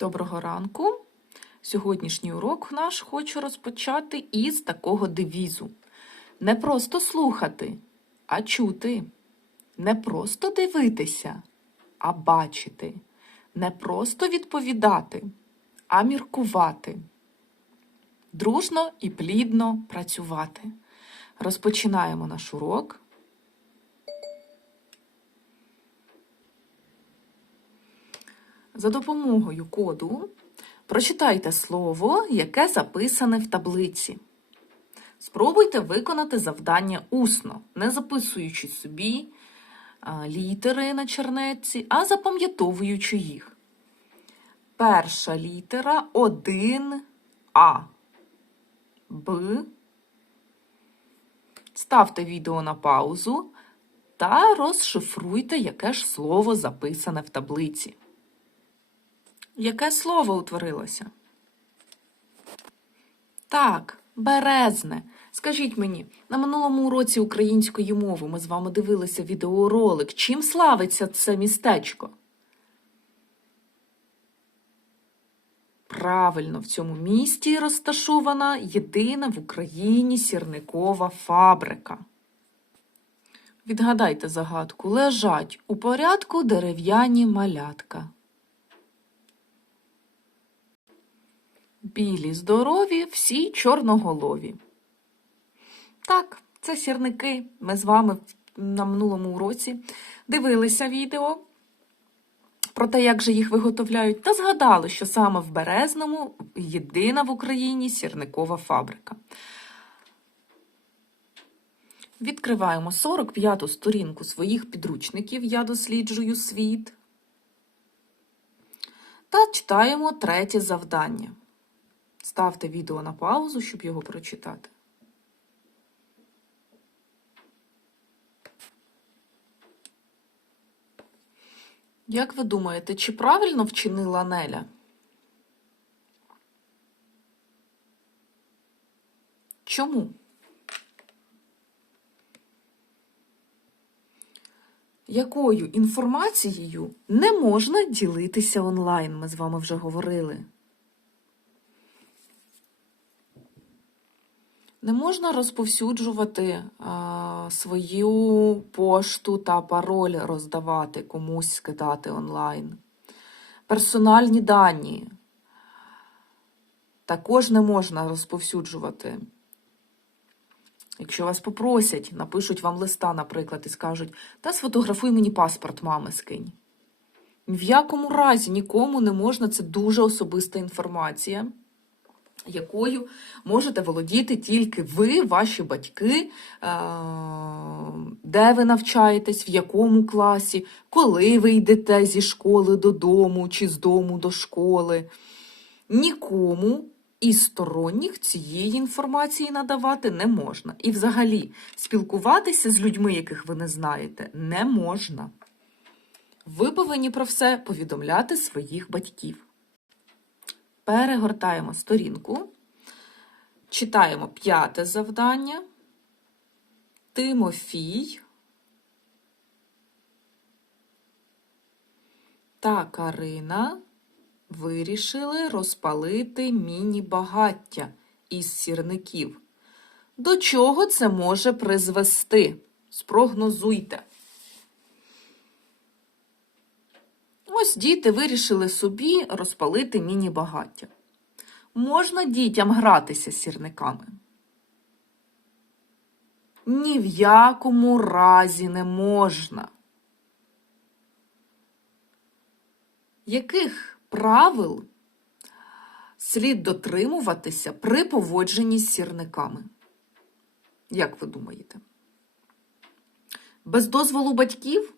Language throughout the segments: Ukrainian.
Доброго ранку. Сьогоднішній урок наш хочу розпочати із такого девізу. Не просто слухати, а чути. Не просто дивитися, а бачити. Не просто відповідати, а міркувати. Дружно і плідно працювати. Розпочинаємо наш урок. За допомогою коду прочитайте слово, яке записане в таблиці. Спробуйте виконати завдання усно, не записуючи собі літери на чернетці, а запам'ятовуючи їх. Перша літера 1 А. Б. Ставте відео на паузу та розшифруйте, яке ж слово записане в таблиці. Яке слово утворилося? Так, березне. Скажіть мені, на минулому уроці української мови ми з вами дивилися відеоролик. Чим славиться це містечко? Правильно, в цьому місті розташована єдина в Україні сірникова фабрика. Відгадайте загадку. Лежать у порядку дерев'яні малятка. Білі здорові, всі чорноголові. Так, це сірники. Ми з вами на минулому уроці дивилися відео про те, як же їх виготовляють, та згадали, що саме в Березному єдина в Україні сірникова фабрика. Відкриваємо 45-ту сторінку своїх підручників Я досліджую світ. Та читаємо третє завдання. Ставте відео на паузу, щоб його прочитати. Як ви думаєте, чи правильно вчинила Неля? Чому? Якою інформацією не можна ділитися онлайн? Ми з вами вже говорили. Не можна розповсюджувати а, свою пошту та пароль роздавати, комусь скидати онлайн. Персональні дані також не можна розповсюджувати. Якщо вас попросять, напишуть вам листа, наприклад, і скажуть, та сфотографуй мені паспорт мами скинь. Ні в якому разі нікому не можна, це дуже особиста інформація якою можете володіти тільки ви, ваші батьки, де ви навчаєтесь, в якому класі, коли ви йдете зі школи додому чи з дому до школи. Нікому із сторонніх цієї інформації надавати не можна. І взагалі спілкуватися з людьми, яких ви не знаєте, не можна. Ви повинні про все повідомляти своїх батьків. Перегортаємо сторінку, читаємо п'яте завдання. Тимофій та Карина вирішили розпалити міні-багаття із сірників. До чого це може призвести? Спрогнозуйте. Ось діти вирішили собі розпалити міні-багаття. Можна дітям гратися з сірниками? Ні в якому разі не можна. Яких правил слід дотримуватися при поводженні з сірниками? Як ви думаєте? Без дозволу батьків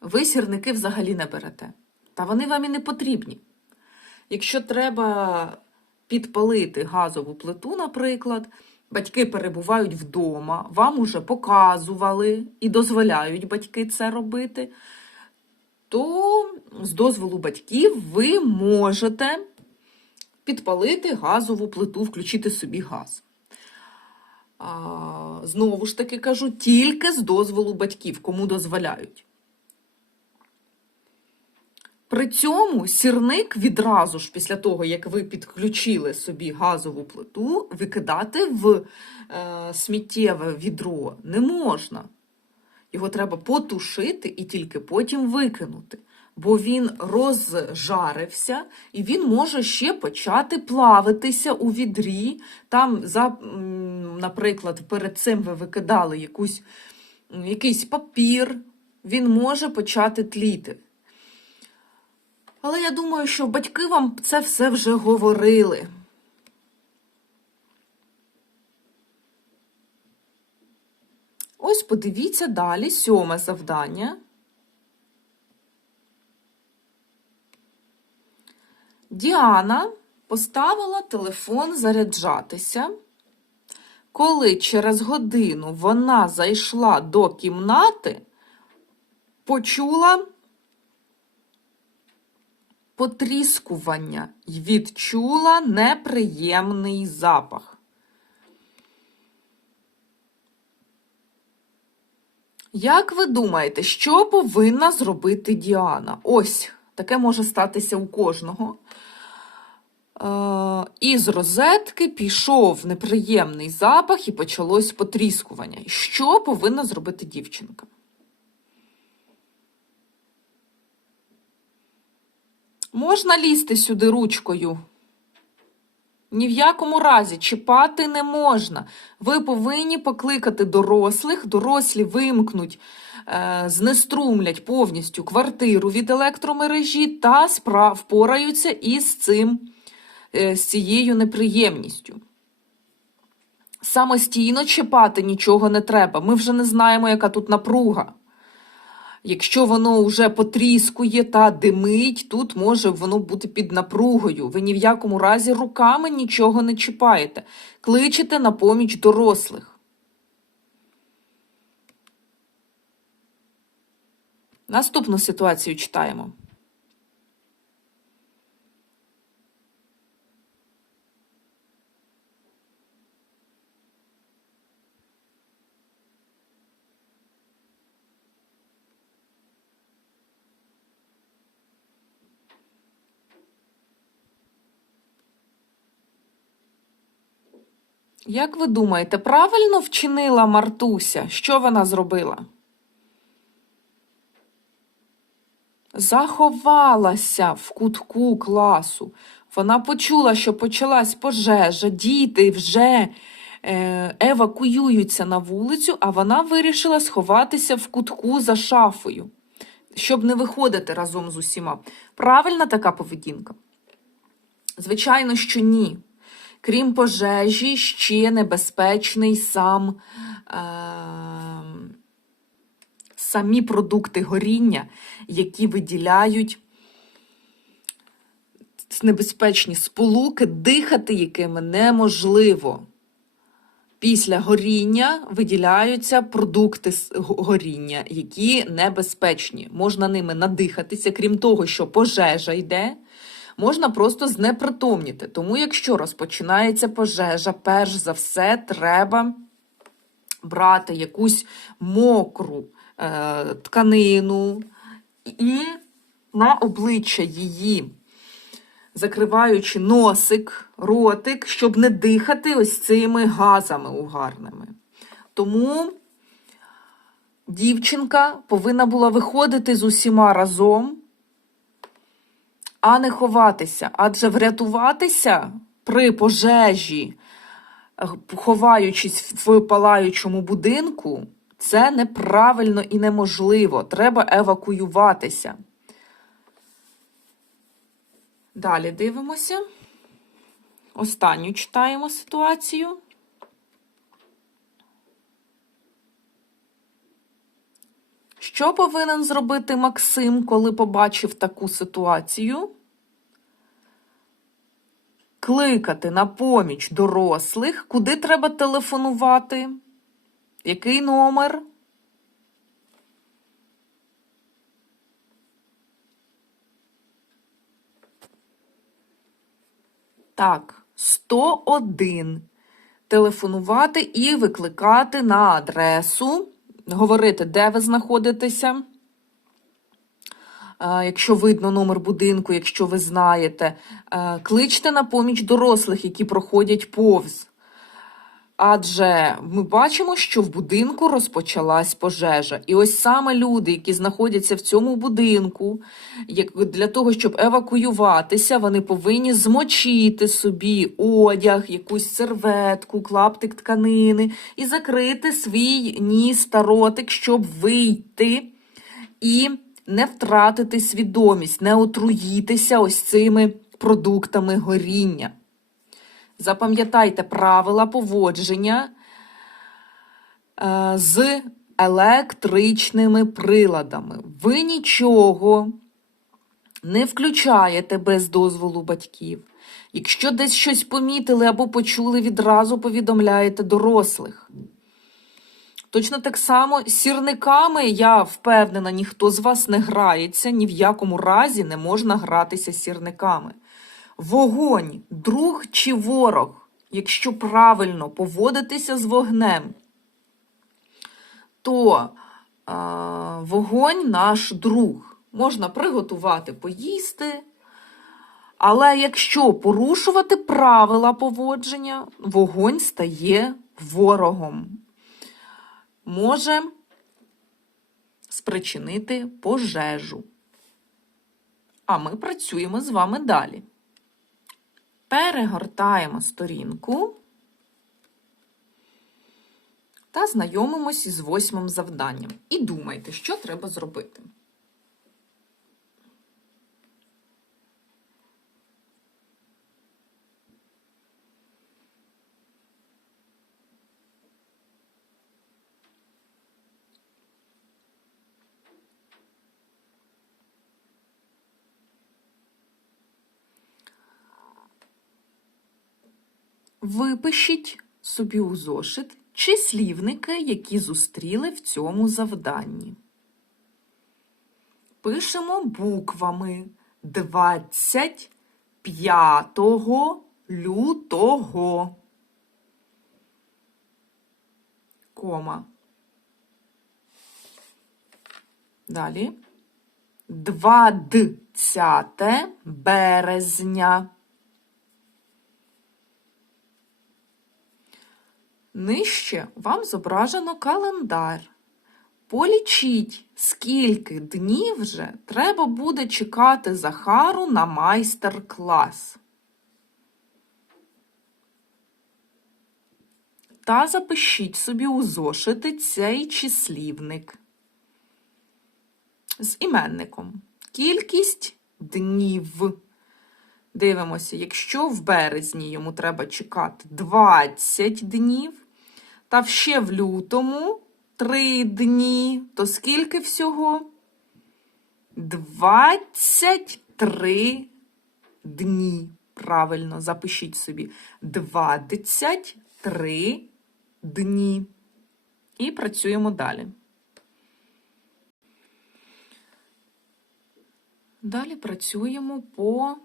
ви сірники взагалі не берете. Та вони вам і не потрібні. Якщо треба підпалити газову плиту, наприклад, батьки перебувають вдома, вам уже показували і дозволяють батьки це робити, то з дозволу батьків ви можете підпалити газову плиту, включити собі газ. А, Знову ж таки кажу, тільки з дозволу батьків, кому дозволяють. При цьому сірник відразу ж після того, як ви підключили собі газову плиту, викидати в е, сміттєве відро не можна. Його треба потушити і тільки потім викинути. Бо він розжарився і він може ще почати плавитися у відрі. Там, за, наприклад, перед цим ви викидали якусь, якийсь папір, він може почати тліти. Але я думаю, що батьки вам це все вже говорили. Ось подивіться далі сьоме завдання. Діана поставила телефон заряджатися. Коли через годину вона зайшла до кімнати, почула потріскування і відчула неприємний запах. Як ви думаєте, що повинна зробити Діана? Ось, таке може статися у кожного. Е, із розетки пішов неприємний запах і почалось потріскування. Що повинна зробити дівчинка? Можна лізти сюди ручкою. Ні в якому разі чіпати не можна. Ви повинні покликати дорослих, дорослі вимкнуть, е, знеструмлять повністю квартиру від електромережі та спра- впораються із цим, е, з цією неприємністю. Самостійно чіпати нічого не треба. Ми вже не знаємо, яка тут напруга. Якщо воно вже потріскує та димить, тут може воно бути під напругою. Ви ні в якому разі руками нічого не чіпаєте. Кличете на поміч дорослих. Наступну ситуацію читаємо. Як ви думаєте, правильно вчинила Мартуся? Що вона зробила? Заховалася в кутку класу. Вона почула, що почалась пожежа, діти вже е, евакуюються на вулицю, а вона вирішила сховатися в кутку за шафою, щоб не виходити разом з усіма. Правильна така поведінка? Звичайно, що ні. Крім пожежі, ще небезпечний сам, е, самі продукти горіння, які виділяють небезпечні сполуки, дихати якими неможливо. Після горіння виділяються продукти горіння, які небезпечні. Можна ними надихатися, крім того, що пожежа йде, можна просто знепритомніти. Тому, якщо розпочинається пожежа, перш за все треба брати якусь мокру е, тканину і на обличчя її, закриваючи носик, ротик, щоб не дихати ось цими газами угарними. Тому дівчинка повинна була виходити з усіма разом, а не ховатися. Адже врятуватися при пожежі, ховаючись в палаючому будинку, це неправильно і неможливо. Треба евакуюватися. Далі дивимося. Останню читаємо ситуацію. Що повинен зробити Максим, коли побачив таку ситуацію? Кликати на поміч дорослих. Куди треба телефонувати? Який номер? Так, 101. Телефонувати і викликати на адресу, говорити, де ви знаходитеся, якщо видно номер будинку, якщо ви знаєте, кличте на поміч дорослих, які проходять повз. Адже ми бачимо, що в будинку розпочалась пожежа. І ось саме люди, які знаходяться в цьому будинку, як для того, щоб евакуюватися, вони повинні змочити собі одяг, якусь серветку, клаптик тканини і закрити свій ніс та ротик, щоб вийти і не втратити свідомість, не отруїтися ось цими продуктами горіння. Запам'ятайте правила поводження е, з електричними приладами. Ви нічого не включаєте без дозволу батьків. Якщо десь щось помітили або почули, відразу повідомляєте дорослих. Точно так само сірниками, я впевнена, ніхто з вас не грається, ні в якому разі не можна гратися сірниками. Вогонь, друг чи ворог, якщо правильно поводитися з вогнем, то е, вогонь наш друг. Можна приготувати, поїсти. Але якщо порушувати правила поводження, вогонь стає ворогом. Може спричинити пожежу. А ми працюємо з вами далі. Перегортаємо сторінку та знайомимося із восьмим завданням. І думайте, що треба зробити. Випишіть собі у зошит числівники, які зустріли в цьому завданні. Пишемо буквами 25 лютого. Кома. Далі. 20 березня. Нижче вам зображено календар. Полічіть, скільки днів вже треба буде чекати Захару на майстер-клас. Та запишіть собі у зошити цей числівник з іменником. Кількість днів. Дивимося, якщо в березні йому треба чекати 20 днів, та ще в лютому 3 дні, то скільки всього? 23 дні. Правильно, запишіть собі 23 дні. І працюємо далі. Далі працюємо по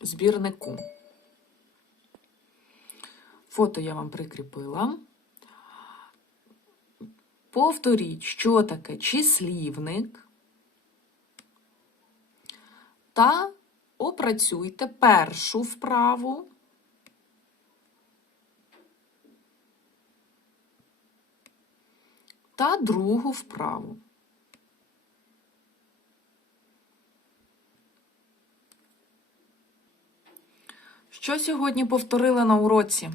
збірнику. Фото я вам прикріпила. Повторіть, що таке числівник. Та опрацюйте першу вправу. Та другу вправу. Що сьогодні повторили на уроці?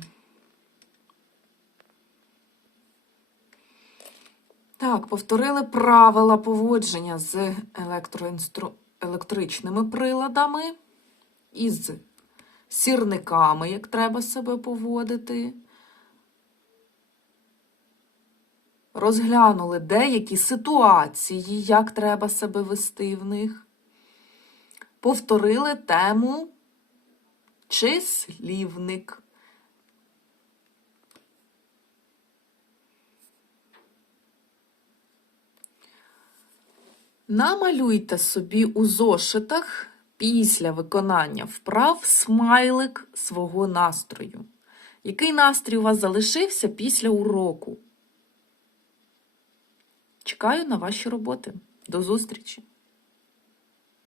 Так, повторили правила поводження з електроінстру... електричними приладами, із сірниками, як треба себе поводити. Розглянули деякі ситуації, як треба себе вести в них. Повторили тему числівник. Намалюйте собі у зошитах після виконання вправ смайлик свого настрою. Який настрій у вас залишився після уроку? Чекаю на ваші роботи. До зустрічі!